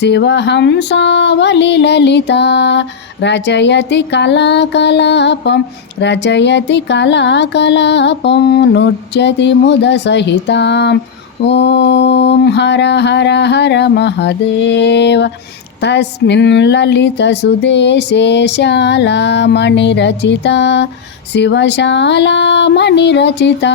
शिवहंसावलिललिता रचयति कलाकलापं रचयति कलाकलापं नृत्यति मुदसहिताम् ॐ हर हर हर महदेव तस्मिन् ललितसुदेशे शालामणिरचिता शिवशालामणिरचिता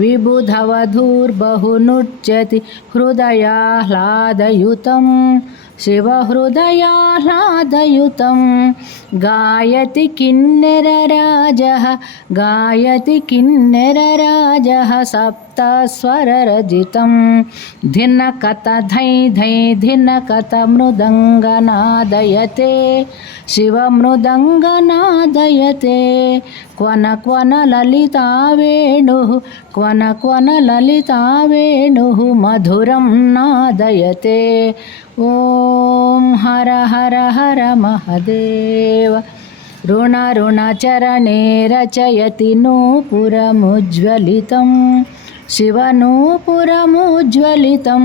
विबुधवधूर्बहुनुच्यति हृदयाह्लादयुतं शिवहृदयाह्लादयुतं गायति किन्नरराजः गायति किन्नरराजः सप्तस्वररजितं धिनकत धै धै धिनकत मृदङ्गनादयते। शिवमृदङ्गनादयते क्वन क्वन ललिता वेणुः, क्वन क्वन ललिता वेणुः मधुरं नादयते। ॐ हर हर हर महदेव ऋणऋणचरणे रचयति नूपुरमुज्ज्वलितं शिवनूपुरमुज्ज्वलितं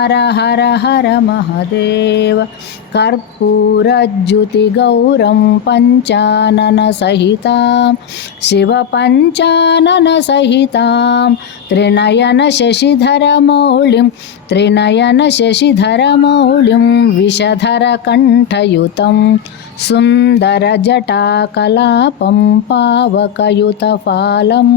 हर हर हर महदेव कर्पूरज्युतिगौरं पञ्चाननसहितां शिवपञ्चाननसहितां त्रिनयनशशिधरमौलिं त्रिनयनशशिधरमौलिं विषधरकण्ठयुतं सुन्दरजटाकलापं पावकयुतफालम्